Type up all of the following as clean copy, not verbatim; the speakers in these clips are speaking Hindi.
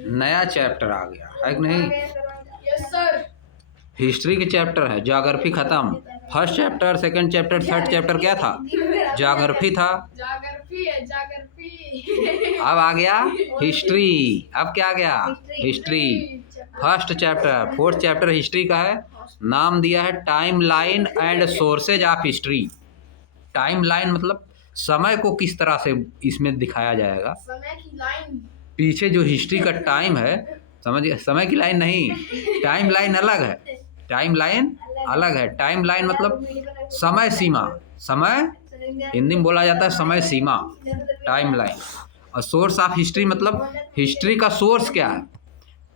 नया चैप्टर आ गया है कि नहीं। Yes sir. हिस्ट्री के चैप्टर है, ज्योग्राफी खत्म। First chapter, second chapter, third chapter क्या था? ज्योग्राफी था। जागरफी है जागरफी। अब आ गया हिस्ट्री। अब क्या आ गया? History. First chapter, fourth chapter history का है। नाम दिया है time line and sources of history. Time line मतलब समय को किस तरह से इसमें दिखाया जाएगा। समय की लाइन। पीछे जो हिस्ट्री का टाइम है, समझिए, समय की लाइन नहीं, टाइम लाइन अलग है, टाइम लाइन अलग है। टाइम लाइन मतलब समय सीमा, समय हिंदी में बोला जाता है समय सीमा, टाइम लाइन। और सोर्स ऑफ हिस्ट्री मतलब हिस्ट्री का सोर्स क्या है,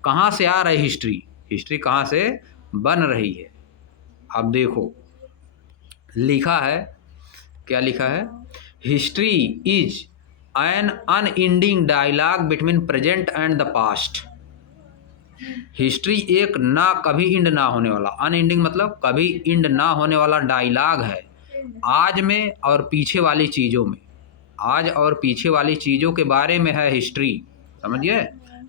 कहाँ से आ रही हिस्ट्री, हिस्ट्री कहाँ से बन रही है। अब देखो लिखा है, क्या लिखा है? History is an unending dialogue between present and the past. History एक ना कभी इंड ना होने वाला, अनएंडिंग मतलब कभी इंड ना होने वाला डायलॉग है आज में और पीछे वाली चीज़ों में। आज और पीछे वाली चीज़ों के बारे में है हिस्ट्री, समझिए।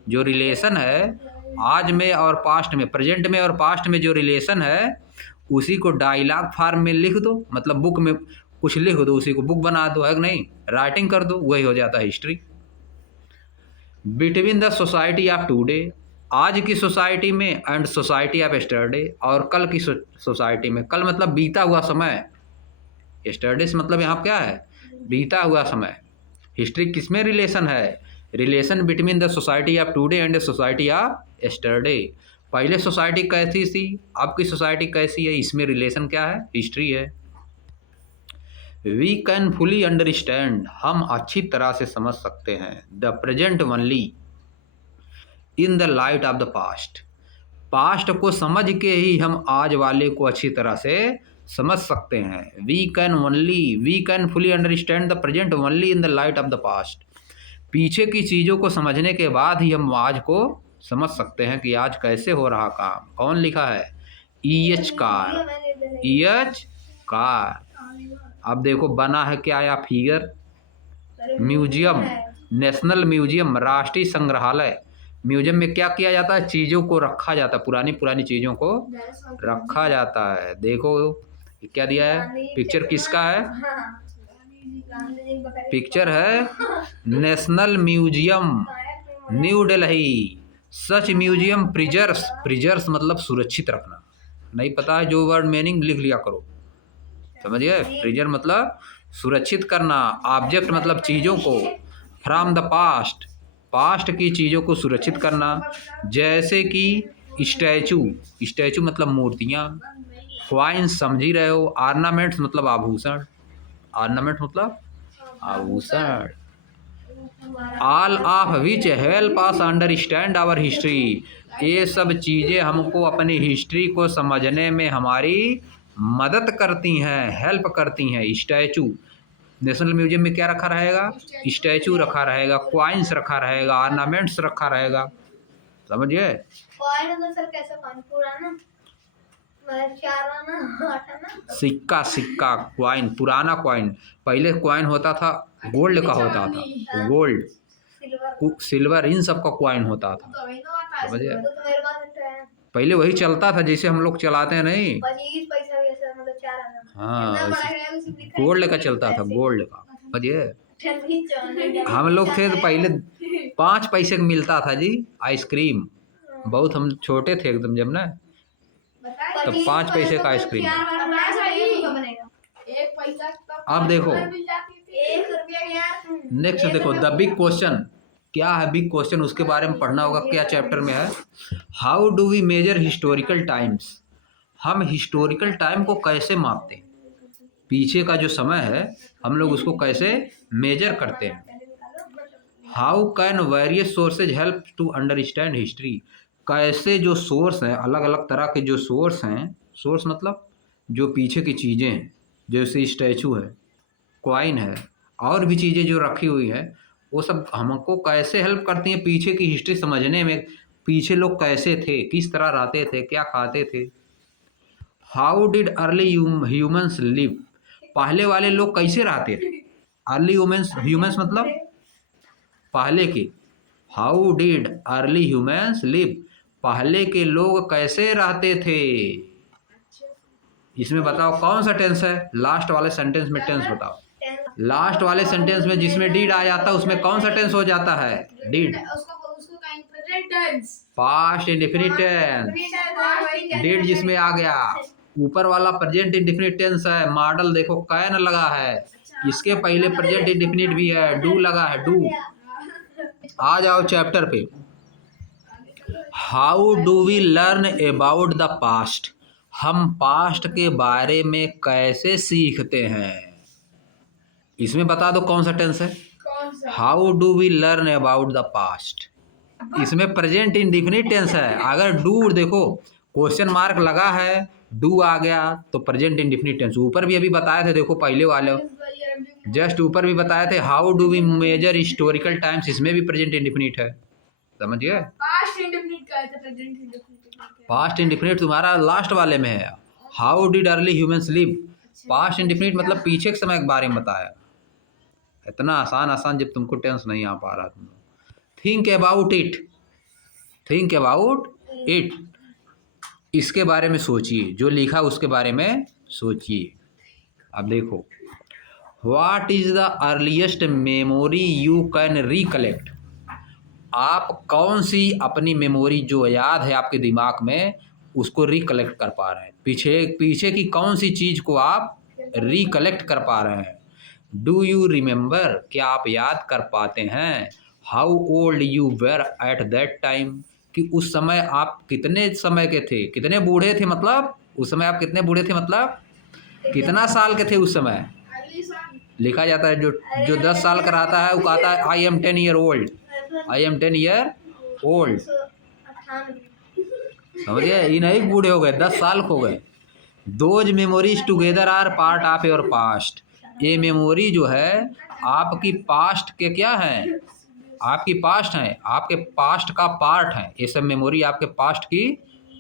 जो रिलेशन है आज में और पास्ट में, प्रेजेंट में और पास्ट में जो रिलेशन है, उसी को डायलॉग फॉर्म में लिख दो, मतलब बुक में कुछ लिख दो, उसी को बुक बना दो, है कि नहीं, राइटिंग कर दो, वही हो जाता है history. Between the society of today, आज की सोसाइटी में, एंड सोसाइटी ऑफ यस्टरडे, और कल की सोसाइटी में। कल मतलब बीता हुआ समय, यस्टरडे मतलब यहाँ क्या है, बीता हुआ समय। हिस्ट्री किसमें रिलेशन है? Relation between the society of today and the society of yesterday. पहले सोसाइटी कैसी थी, अब की सोसाइटी कैसी है, इसमें रिलेशन क्या है, हिस्ट्री है। वी कैन फुली अंडरस्टैंड, हम अच्छी तरह से समझ सकते हैं, the present only in the light of the past. Past को समझ के ही हम आज वाले को अच्छी तरह से समझ सकते हैं। We can fully understand the present only in the light of the past. पीछे की चीज़ों को समझने के बाद ही हम आज को समझ सकते हैं कि आज कैसे हो रहा काम। कौन लिखा है? E.H. Car, E.H. कार। अब देखो बना है क्या आया फिगर, म्यूजियम, नेशनल म्यूजियम, राष्ट्रीय संग्रहालय। म्यूजियम में क्या किया जाता है, चीज़ों को रखा जाता है, पुरानी पुरानी चीज़ों को रखा जाता है। देखो क्या दिया है, पिक्चर किसका है, पिक्चर है नेशनल म्यूजियम न्यू दिल्ली। सच म्यूजियम प्रिजर्व्स, प्रिजर्व्स मतलब सुरक्षित रखना, नहीं पता है जो वर्ड मीनिंग लिख लिया करो, समझिए। प्रिजर्व मतलब सुरक्षित करना, ऑब्जेक्ट मतलब चीज़ों को, फ्रॉम द पास्ट, पास्ट की चीज़ों को सुरक्षित करना, जैसे कि स्टैचू, स्टैचू मतलब मूर्तियाँ, क्वाइंस समझ ही रहे हो, ऑर्नामेंट्स मतलब आभूषण, ऑर्नामेंट मतलब आभूषण। All of which help us understand our history, ये सब चीज़ें हमको अपनी हिस्ट्री को समझने में हमारी मदद करती हैं, हेल्प करती हैं। स्टैचू, नेशनल म्यूजियम में क्या रखा रहेगा, स्टैचू रखा रहेगा, क्वाइंस रखा रहेगा, ऑर्नामेंट्स रखा रहेगा, समझिए। सिक्का, सिक्का क्वाइन, पुराना क्वाइन, पहले क्वाइन होता था गोल्ड का होता था, गोल्ड, सिल्वर, इन सब का क्वाइन होता था, समझिए। पहले वही चलता था जैसे हम लोग चलाते हैं, नहीं, हाँ गोल्ड का चलता था, गोल्ड का, समझिए। हम लोग थे तो पहले 5 पैसे का मिलता था जी आइसक्रीम, बहुत हम छोटे थे एकदम जब ना, तो 5 पैसे का आइसक्रीम। अब देखो नेक्स्ट, देखो द बिग क्वेश्चन, क्या है बिग क्वेश्चन, उसके बारे में पढ़ना होगा, क्या चैप्टर में है। How do we measure historical times, हम हिस्टोरिकल टाइम को कैसे मापते हैं, पीछे का जो समय है हम लोग उसको कैसे मेजर करते हैं। How can various sources help to understand history, कैसे जो सोर्स हैं, अलग अलग तरह के जो सोर्स हैं, सोर्स मतलब जो पीछे की चीज़ें हैं, जैसे स्टैचू है, क्वाइन है, और भी चीज़ें जो रखी हुई है, वो सब हमको कैसे हेल्प करती हैं पीछे की हिस्ट्री समझने में, पीछे लोग कैसे थे, किस तरह रहते थे, क्या खाते थे। How did early humans live, पहले वाले लोग कैसे रहते थे, अर्ली ह्यूमंस मतलब पहले के। How did early humans live, पहले के लोग कैसे रहते थे। इसमें बताओ कौन सा टेंस है, लास्ट वाले सेंटेंस में टेंस बताओ। लास्ट वाले सेंटेंस में जिसमें डिड आ जाता है उसमें कौन सा टेंस हो जाता है, डिड। उसको कहेंगे present tense, past indefinite tense. Did जिसमें आ गया, ऊपर वाला प्रेजेंट इंडेफिनिट टेंस है, मॉडल देखो कैन लगा है, इसके पहले प्रेजेंट इंडेफिनिट भी है, डू लगा है, डू। आ जाओ चैप्टर पे। How do we learn about the past, हम पास्ट के बारे में कैसे सीखते हैं। इसमें बता दो कौन सा टेंस है, कौन सा, how do we learn about the past. इसमें प्रेजेंट इंडिफिनिट टेंस है, अगर डू देखो क्वेश्चन मार्क लगा है, डू आ गया तो प्रेजेंट इंडिफिनिट टेंस। ऊपर भी अभी बताए थे, देखो पहले वाले जस्ट ऊपर भी बताए थे, how do we measure historical times, इसमें भी प्रेजेंट इंडिफिनिट है, समझिए। पास्ट इंडेफिनिट का है तो प्रेजेंट इंडेफिनिट का है। पास्ट इंडिफिनिट तुम्हारा लास्ट वाले में है। How did early humans live, past indefinite मतलब पीछे के समय के बारे में बताया। इतना आसान जब तुमको टेंस नहीं आ पा रहा तुम। Think about it, think about it, इसके बारे में सोचिए, जो लिखा उसके बारे में सोचिए। अब देखो, what is the earliest memory you can recollect, आप कौन सी अपनी मेमोरी जो याद है आपके दिमाग में उसको रिकलेक्ट कर पा रहे हैं, पीछे की कौन सी चीज़ को आप रिकलेक्ट कर पा रहे हैं। डू यू रिमेंबर, क्या आप याद कर पाते हैं। How old you were at that time, कि उस समय आप कितने समय के थे, कितने बूढ़े थे, मतलब उस समय आप कितने बूढ़े थे, मतलब कितना साल के थे उस समय। लिखा जाता है जो 10 साल का रहता है वो कहता है I am 10 year old, I am 10 year old, समझिए। ये नहीं बूढ़े हो गए, 10 साल हो गए। Those memories together are part of your past, ये मेमोरी जो है आपकी पास्ट के क्या हैं, आपकी पास्ट हैं, आपके पास्ट का पार्ट है, ये सब मेमोरी आपके पास्ट की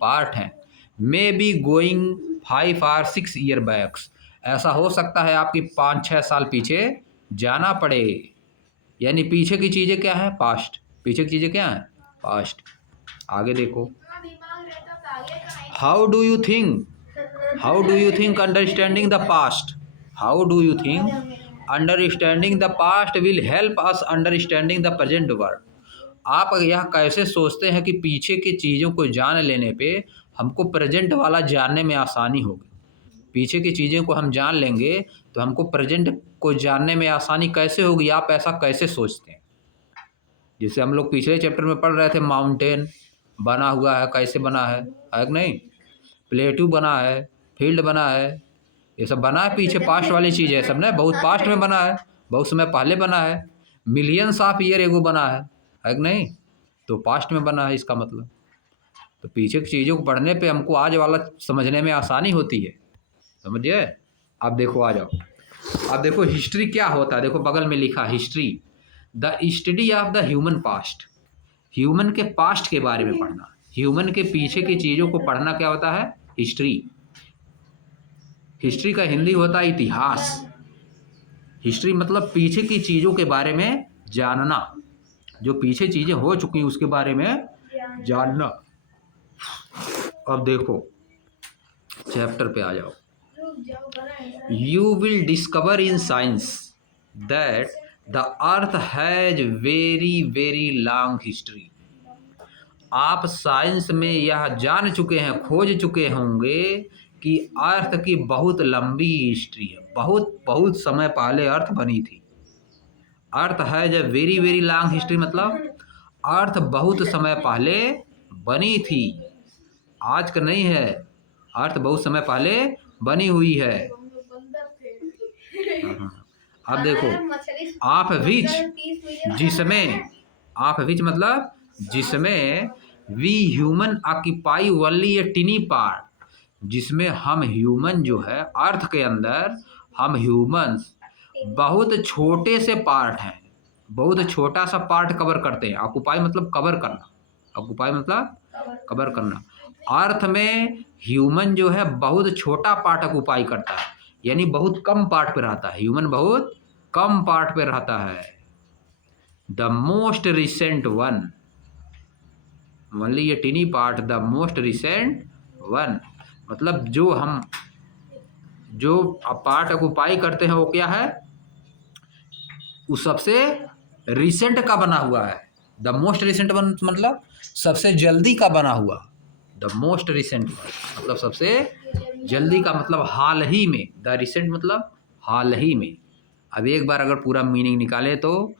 पार्ट हैं। May be going 5 or 6 year backs, ऐसा हो सकता है आपकी 5-6 साल पीछे जाना पड़े, यानी पीछे की चीज़ें क्या है, पास्ट, पीछे की चीज़ें क्या हैं, पास्ट। आगे देखो, how do you think, how do you think understanding the past, how do you think understanding the past will help us understanding the present world, आप यह कैसे सोचते हैं कि पीछे की चीज़ों को जान लेने पे हमको प्रेजेंट वाला जानने में आसानी होगी। पीछे की चीज़ों को हम जान लेंगे तो हमको प्रेजेंट को जानने में आसानी कैसे होगी, आप ऐसा कैसे सोचते हैं। जैसे हम लोग पिछले चैप्टर में पढ़ रहे थे, माउंटेन बना हुआ है, कैसे बना है कि नहीं, प्लेटू बना है, फील्ड बना है, ये सब बना है, पीछे पास्ट वाली चीज़ है सब, ने बहुत पास्ट में बना है, बहुत समय पहले बना है, मिलियंस ऑफ ईयर एगो बना है कि नहीं, तो पास्ट में बना है इसका मतलब। तो पीछे की चीज़ों को पढ़ने पे हमको आज वाला समझने में आसानी होती है, समझिए। अब देखो, आ जाओ, अब देखो हिस्ट्री क्या होता है, देखो बगल में लिखा history, the study of the human past, human के पास्ट के बारे में पढ़ना, ह्यूमन के पीछे की चीज़ों को पढ़ना क्या होता है, हिस्ट्री। हिस्ट्री का हिंदी होता है इतिहास। हिस्ट्री मतलब पीछे की चीज़ों के बारे में जानना, जो पीछे चीज़ें हो चुकी उसके बारे में जानना। अब देखो चैप्टर पे आ जाओ। You will discover in science that the earth has very very long history, आप साइंस में यह जान चुके हैं, खोज चुके होंगे कि अर्थ की बहुत लंबी हिस्ट्री है, बहुत बहुत समय पहले अर्थ बनी थी। अर्थ है जब वेरी वेरी लॉन्ग हिस्ट्री मतलब अर्थ बहुत समय पहले बनी थी, आज का नहीं है, अर्थ बहुत समय पहले बनी हुई है। अब देखो, आप विच, जिसमें, आप विच मतलब जिसमें, we human occupy only a tiny part, जिसमें हम ह्यूमन जो है अर्थ के अंदर हम ह्यूमंस बहुत छोटे से पार्ट हैं, बहुत छोटा सा पार्ट कवर करते हैं। ऑक्यूपाई मतलब कवर करना, ऑक्यूपाई मतलब कवर करना। अर्थ में ह्यूमन जो है बहुत छोटा पार्ट ऑक्यूपाई करता है, यानी बहुत कम पार्ट पे रहता है, ह्यूमन बहुत कम पार्ट पे रहता है। The most recent one, only ये tiny part, the most recent one, मतलब जो पार्ट ऑक्युपाई करते हैं वो क्या है, वो सबसे रिसेंट का बना हुआ है। द मोस्ट रिसेंट वन मतलब सबसे जल्दी का बना हुआ, द मोस्ट रिसेंट मतलब सबसे जल्दी का, मतलब हाल ही में, द रिसेंट मतलब हाल ही में। अब एक बार अगर पूरा मीनिंग निकाले तो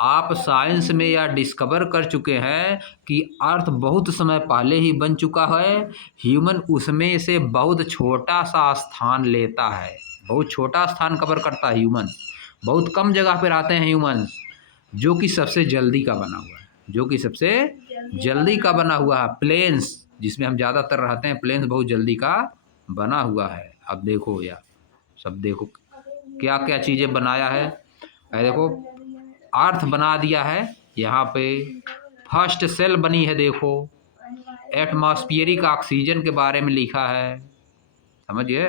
आप साइंस में यह डिस्कवर कर चुके हैं कि अर्थ बहुत समय पहले ही बन चुका है, ह्यूमन उसमें से बहुत छोटा सा स्थान लेता है, बहुत छोटा स्थान कवर करता है ह्यूमन, बहुत कम जगह पर आते हैं ह्यूमन, जो कि सबसे जल्दी का बना हुआ है, जो कि सबसे जल्दी का बना हुआ है। प्लेन्स जिसमें हम ज़्यादातर रहते हैं, प्लेन्स बहुत जल्दी का बना हुआ है। अब देखो यार, सब देखो क्या क्या चीज़ें बनाया है। देखो अर्थ बना दिया है, यहाँ पे फर्स्ट सेल बनी है, देखो एटमॉस्फेरिक ऑक्सीजन के बारे में लिखा है, समझिए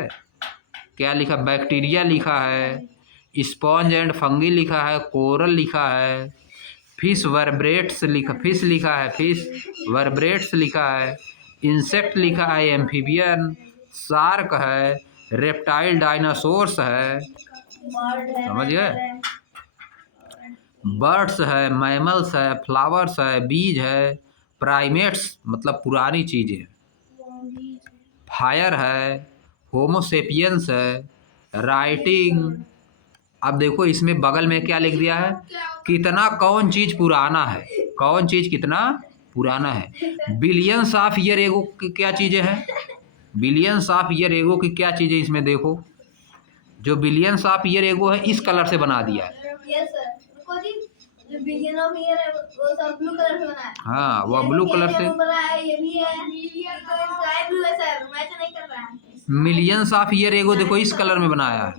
क्या लिखा, बैक्टीरिया लिखा है, स्पॉन्ज एंड फंगी लिखा है, कोरल लिखा है, फिश वर्ब्रेट्स लिखा, फिश लिखा है, फिश वर्ब्रेट्स लिखा है, इंसेक्ट लिखा है, एम्फीबियन, शार्क है, रेप्टाइल डायनासोर्स है, समझिए बर्ड्स है, मैमल्स है, फ्लावर्स है, बीज है, प्राइमेट्स मतलब पुरानी चीज़ें, फायर है, होमोसेपियंस है, राइटिंग। अब देखो इसमें बगल में क्या लिख दिया है, कितना कौन चीज़ पुराना है, कौन चीज़ कितना पुराना है। बिलियंस ऑफ ईयर एगो की क्या चीज़ें हैं, बिलियंस ऑफ ईयर एगो की क्या चीज़ें, इसमें देखो जो बिलियंस ऑफ ईयर एगो है इस कलर से बना दिया है। जो बिलियन ऑफ ईयर है वो सब ब्लू कलर से बना है। हाँ वो ब्लू कलर से, ये भी है, स्काई ब्लू है सर, मैच नहीं कर रहा है। मिलियंस ऑफ ईयर एगो देखो इस कलर में बनाया है,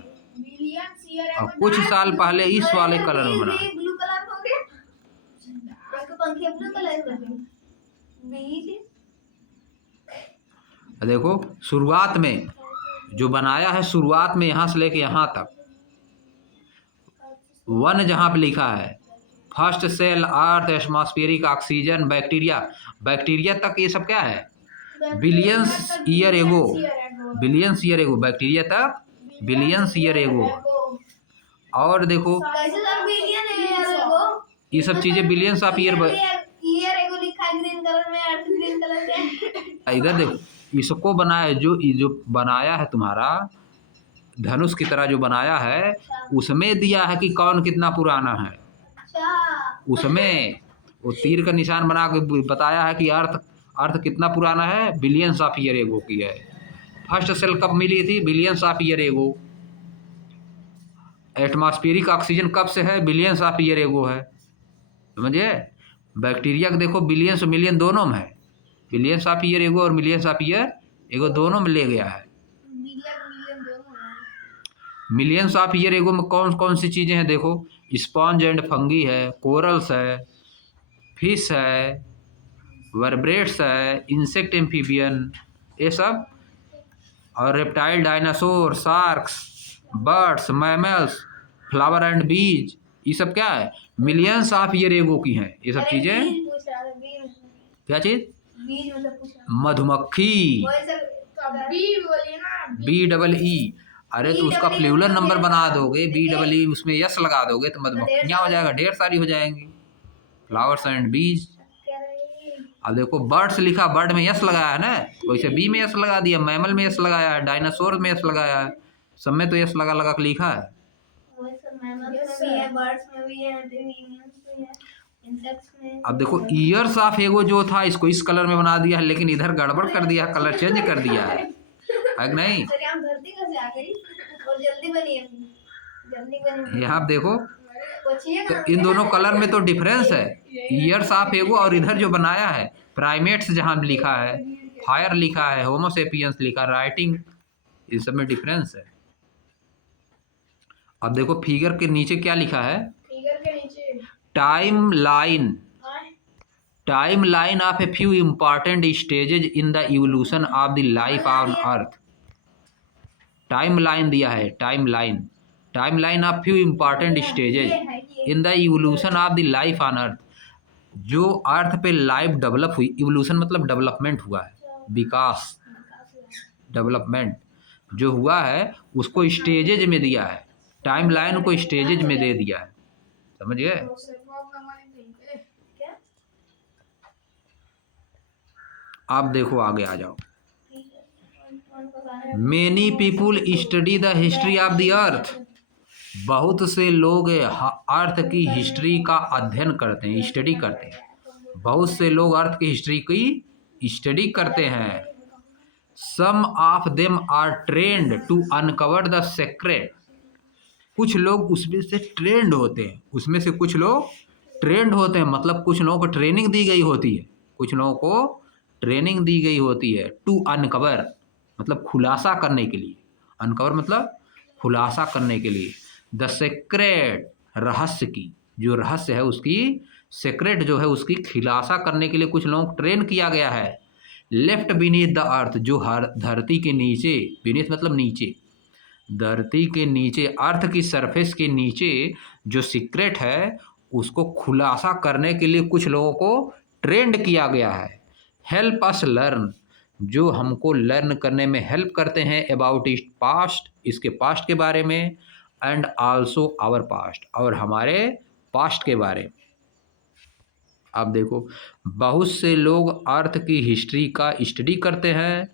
और कुछ साल पहले इस वाले कलर में बनाया। ब्लू कलर हो गया, आपके पंखे ब्लू कलर के बीज। देखो शुरुआत में जो बनाया है, शुरुआत में यहाँ से लेके यहाँ तक वन जहाँ पे लिखा है, फर्स्ट सेल, अर्थ, एटमॉस्फेरिक ऑक्सीजन, बैक्टीरिया, बैक्टीरिया तक ये सब क्या है, billions year ago, billions year ago, bacteria तक बिलियंस ईयर एगो। और देखो ये सब चीजें बिलियंस ऑफ ईयर एगो लिखा है ग्रीन कलर में, अर्थ ग्रीन कलर के। इधर देखो इसको बनाया, जो बनाया है तुम्हारा धनुष की तरह जो बनाया है, उसमें दिया है कि कौन कितना पुराना है, उसमें वो तीर का निशान बना के बताया है कि अर्थ कितना पुराना है, बिलियंस ऑफ ईयर एगो की है। फर्स्ट सेल कब मिली थी, billions of year ago. Atmospheric oxygen कब से है, बिलियंस ऑफ ईयर एगो है, समझिए। बैक्टीरिया को देखो बिलियंस मिलियन दोनों में है, बिलियंस ऑफ ईयर एगो और मिलियंस ऑफ ईयर एगो दोनों में ले गया है। मिलियंस ऑफ ईयर एगो में कौन कौन सी चीज़ें हैं, देखो स्पॉन्ज एंड फंगी है, कोरल्स है, फिश है, वर्ब्रेट्स है, इंसेक्ट एम्फीबियन, ये सब, और reptile dinosaur, sharks, birds, mammals, flower and बीज, ये सब क्या है, मिलियंस ऑफ ईयर एगो की हैं ये सब चीज़ें। क्या चीज़, मधुमक्खी, BEE, अरे तो उसका प्लूरल नंबर बना दोगे, BEE उसमें यस लगा दोगे तो मधुमक्खियाँ हो जाएगा, ढेर सारी हो जाएंगी, फ्लावर्स एंड बीज। अब देखो बर्ड्स लिखा, बर्ड में यस लगाया है ना, वैसे बी में यस लगा दिया, मैमल में यस लगाया है, डायनासोर में यस लगाया है, सब में तो यस लगा लगा के लिखा है। अब देखो ईयर्स ऑफ एगो जो था इसको इस कलर में बना दिया है, लेकिन इधर गड़बड़ कर दिया, कलर चेंज कर दिया है कि नहीं। यहाँ आप देखो तो इन दोनों कलर में तो डिफरेंस है, ईयर्स ऑफ एगो और इधर जो बनाया है प्राइमेट्स जहाँ लिखा है, फायर लिखा है, होमोसेपियंस लिखा, राइटिंग, इस सब में डिफरेंस है। अब देखो फिगर के नीचे क्या लिखा है, फिगर के नीचे time line, time line of a few important stages in the evolution of the life on earth. Time line दिया है, time line of few important stages, in the evolution of the life on earth, जो अर्थ पे लाइफ डेवलप हुई, इवोल्यूशन मतलब डेवलपमेंट हुआ है, विकास, डेवलपमेंट जो हुआ है उसको स्टेजेज में दिया है, टाइम लाइन को स्टेजेज में दे दिया है, समझ गए। क्या? आप देखो आगे आ जाओ। ठीक है। Many people study the history of the अर्थ, बहुत से लोग अर्थ की हिस्ट्री का अध्ययन करते हैं, स्टडी करते हैं, बहुत से लोग अर्थ की हिस्ट्री की स्टडी करते हैं। Some of them are trained to uncover the secret, कुछ लोग उसमें से ट्रेंड होते हैं, उसमें से कुछ लोग ट्रेंड होते हैं, मतलब कुछ लोगों को ट्रेनिंग दी गई होती है, कुछ लोगों को ट्रेनिंग दी गई होती है। टू अनकवर मतलब खुलासा करने के लिए, अनकवर मतलब खुलासा करने के लिए। द सीक्रेट रहस्य की, जो रहस्य है उसकी सीक्रेट जो है उसकी खुलासा करने के लिए कुछ लोगों को ट्रेन किया गया है। लेफ्ट बीनीथ द अर्थ, जो हर धरती के नीचे, बीनीथ मतलब नीचे, धरती के नीचे, अर्थ की सरफेस के नीचे जो सीक्रेट है उसको खुलासा करने के लिए कुछ लोगों को ट्रेंड किया गया है। हेल्प अस लर्न, जो हमको लर्न करने में हेल्प करते हैं, अबाउट इट पास्ट, इसके पास्ट के बारे में, एंड आल्सो आवर पास्ट, और हमारे पास्ट के बारे में। आप देखो बहुत से लोग अर्थ की हिस्ट्री का स्टडी करते हैं,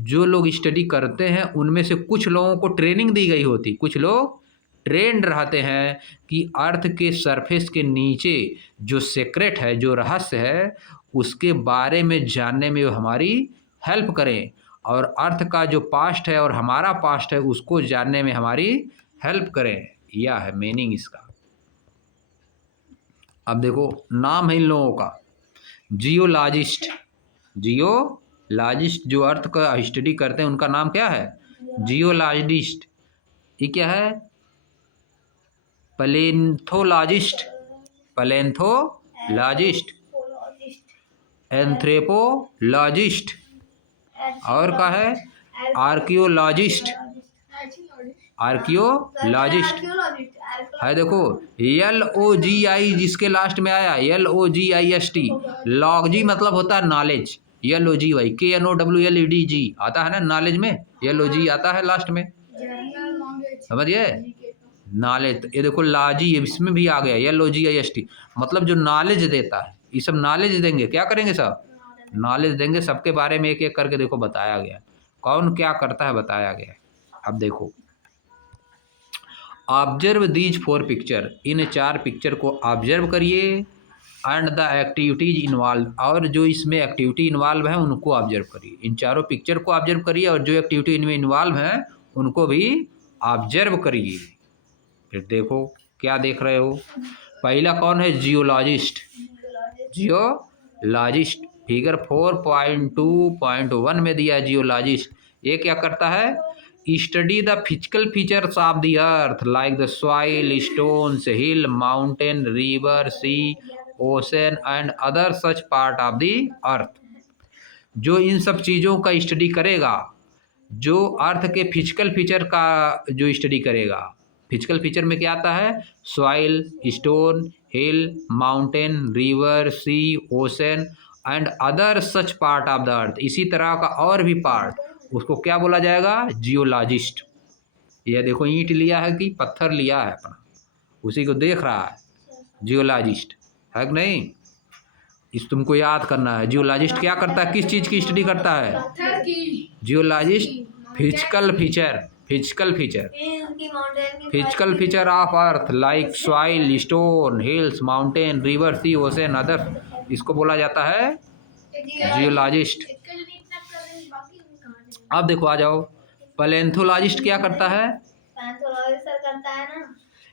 जो लोग स्टडी करते हैं उनमें से कुछ लोगों को ट्रेनिंग दी गई होती, कुछ लोग ट्रेंड रहते हैं कि अर्थ के सरफेस के नीचे जो सीक्रेट है, जो रहस्य है, उसके बारे में जानने में वो हमारी हेल्प करें, और अर्थ का जो पास्ट है और हमारा पास्ट है उसको जानने में हमारी हेल्प करें। यह है मीनिंग इसका। अब देखो नाम है इन लोगों का, जियोलॉजिस्ट, जियोलॉजिस्ट जो अर्थ का स्टडी करते हैं उनका नाम क्या है, जियोलॉजिस्ट। ये क्या है, पैलेंथोलॉजिस्ट, पैलेंथोलॉजिस्ट, एंथ्रोपोलॉजिस्ट, और का है आर्कियोलॉजिस्ट, आर्कियोलॉजिस्ट है। देखो LOGI जिसके लास्ट में आया, LOGIST, लॉजी मतलब होता है नॉलेज, LOGY, KNOWLEDG आता है ना नॉलेज में, LOG आता है लास्ट में, समझिए नॉलेज। ये देखो लॉजी इसमें भी आ गया, LOGIST मतलब जो नॉलेज देता है, ये सब नॉलेज देंगे, क्या करेंगे सब नॉलेज देंगे, सबके बारे में एक एक करके देखो बताया गया, कौन क्या करता है बताया गया। अब देखो observe these 4 picture, in 4 picture को ऑब्जर्व करिए, एंड द एक्टिविटीज इन्वॉल्व, और जो इसमें एक्टिविटी इन्वॉल्व है उनको ऑब्जर्व करिए, इन चारों पिक्चर को ऑब्जर्व करिए और जो एक्टिविटी इनमें इन्वॉल्व है उनको भी ऑब्जर्व करिए। फिर देखो क्या देख रहे हो, पहला कौन है, जियोलॉजिस्ट, जियोलॉजिस्ट फिगर 4.2.1 में दिया है जियोलॉजिस्ट। ये क्या करता है, study the physical features of the earth like the soil, stones, hill, mountain, river, sea, ocean and other such part of the earth, जो इन सब चीज़ों का स्टडी करेगा, जो अर्थ के फिजिकल फीचर का जो स्टडी करेगा। फिजिकल फीचर में क्या आता है, soil, stone, hill, mountain, river, sea, ocean and other such part of the earth, इसी तरह का और भी पार्ट, उसको क्या बोला जाएगा, जियोलॉजिस्ट। यह देखो ईंट लिया है कि पत्थर लिया है अपना, उसी को देख रहा है, जियोलॉजिस्ट है कि नहीं, इस तुमको याद करना है। जियोलॉजिस्ट क्या करता है, किस चीज़ की स्टडी करता है, geologist physical feature, physical feature, physical feature of earth like soil, stones, hills, mountain, river, sea, ocean other, इसको बोला जाता है जियोलॉजिस्ट। अब देखो आ जाओ, पैलेंथोलॉजिस्ट क्या करता है,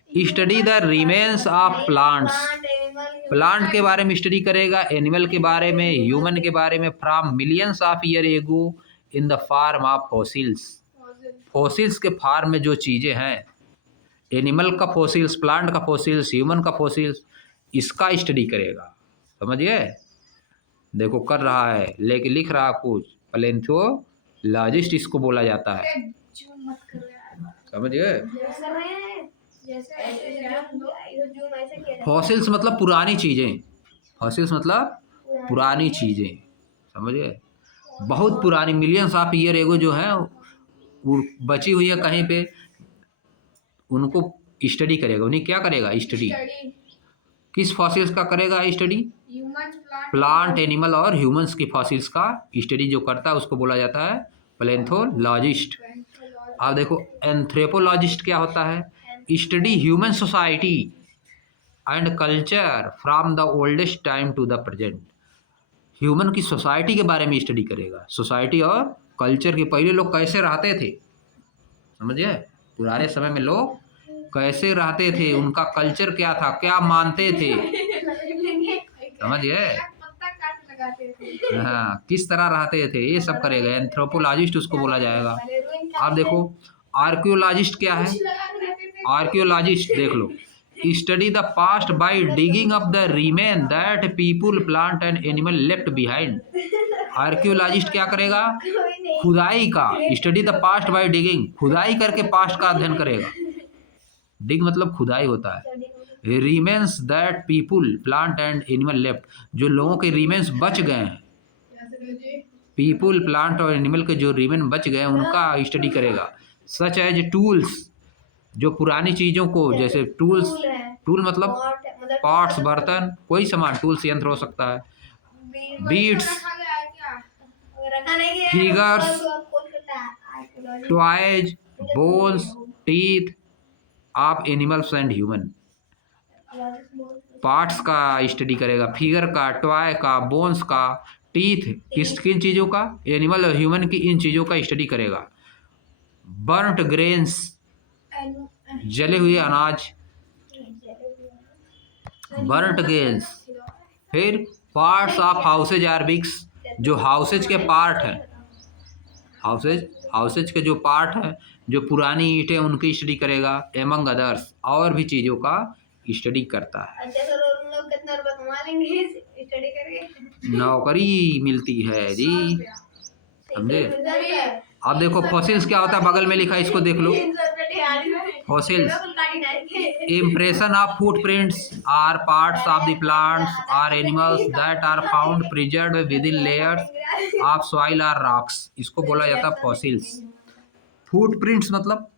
study the remains of plants, plant के बारे में स्टडी करेगा, एनिमल के बारे में, ह्यूमन के बारे में, from millions of year ago in the form of fossils, fossils के फॉर्म में जो चीज़ें हैं, एनिमल का फॉसिल्स, प्लांट का फॉसिल्स, ह्यूमन का फॉसिल्स, इसका स्टडी करेगा, समझिए। देखो कर रहा है लेकिन लिख रहा कुछ, पैलेंथोलॉजिस्ट इसको बोला जाता है, समझिए। जैसे ऐसे किया फॉसिल्स मतलब पुरानी चीजें, फॉसिल्स मतलब पुरानी चीजें, समझे। बहुत पुरानी मिलियंस ऑफ ईयर एगो जो है वो बची हुई है कहीं पे, उनको स्टडी करेगा। उन्हें क्या करेगा? स्टडी। किस फॉसिल्स का करेगा स्टडी? प्लांट, एनिमल और ह्यूमंस की फॉसिल्स का स्टडी जो करता है उसको बोला जाता है पैलेंथोलॉजिस्ट। आप देखो एंथ्रोपोलॉजिस्ट क्या होता है? Study human society and culture from the oldest time to the present. Human की सोसाइटी के बारे में स्टडी करेगा, सोसाइटी और कल्चर के पहले लोग कैसे रहते थे, समझिए। पुराने समय में लोग कैसे रहते थे, उनका कल्चर क्या था, क्या मानते थे, समझिए। हाँ, किस तरह रहते थे, ये सब करेगा। एंथ्रोपोलॉजिस्ट उसको बोला जाएगा। आप देखो आर्कियोलॉजिस्ट क्या है? आर्कियोलॉजिस्ट देख लो, study the past by digging up the remain that people, plant and animal left behind. Archaeologist क्या करेगा? खुदाई का, study the past by digging, खुदाई करके पास्ट का अध्ययन करेगा। डिग मतलब खुदाई होता है। Remains that people, plant and animal left, जो लोगों के रिमेन्स बच गए हैं, पीपुल, प्लांट और एनिमल के जो रिमेन बच गए हैं उनका स्टडी करेगा। सच एज टूल्स, जो पुरानी चीज़ों को, जैसे टूल्स, टूल मतलब पॉट्स, बर्तन, कोई सामान टूल्स यंत्र हो सकता है। Beads, figures, toys, bones, teeth of animals and human. Parts का स्टडी करेगा, फिगर का, टॉय का, बोन्स का, टीथ किन चीज़ों का? एनिमल और ह्यूमन की, इन चीज़ों का स्टडी करेगा। बर्न्ट ग्रेन्स, जले हुए अनाज, बर्न्ट ग्रेन्स। फिर पार्ट्स ऑफ हाउसेज आर बिग्स, जो हाउसेज के पार्ट हैं, हाउसेज के जो पार्ट हैं, जो पुरानी ईंटें, उनकी स्टडी करेगा। एमंग अदर्स, और भी चीज़ों का स्टडी करता है। अच्छा सर, और उन लोग कितना रुपया कमा लेंगे स्टडी करके? नौकरी मिलती है जी, समझे। अब देखो फॉसिल्स क्या होता है, बगल में लिखा है, इसको देख लो। Fossils, impression of footprints are parts of the plants और animals that are found preserved within layers of soil और रॉक्स, इसको बोला जाता है फॉसिल्स। फुटप्रिंट्स मतलब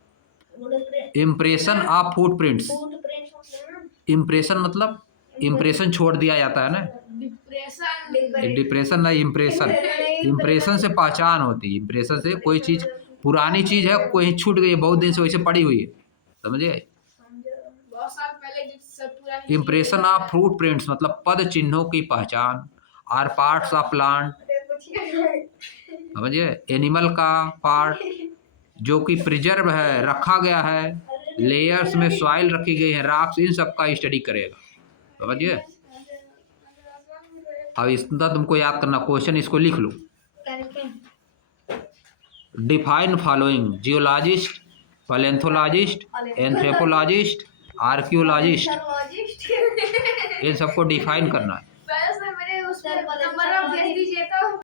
इम्प्रेशन ऑफ फुटप्रिंट्स, इम्प्रेशन मतलब इम्प्रेशन छोड़ दिया जाता है ना, डिप्रेशन नहीं, इम्प्रेशन, इम्प्रेशन से पहचान होती है। इम्प्रेशन से कोई चीज़, पुरानी चीज़ है, कोई छूट गई है, बहुत दिन से वैसे पड़ी हुई है, समझे। इम्प्रेशन ऑफ फ्रूट प्रिंट्स मतलब पद चिन्हों की पहचान। आर पार्ट्स ऑफ प्लांट, समझिए। एनिमल का पार्ट जो कि प्रिजर्व है, रखा गया है, लेयर्स में सॉइल रखी गई है, रॉक्स, इन सब का स्टडी करेगा, समझिए। अब इसका तुमको याद करना क्वेश्चन, इसको लिख लो। Define following: geologist, palaeontologist, anthropologist, archaeologist, इन सबको डिफाइन करना है।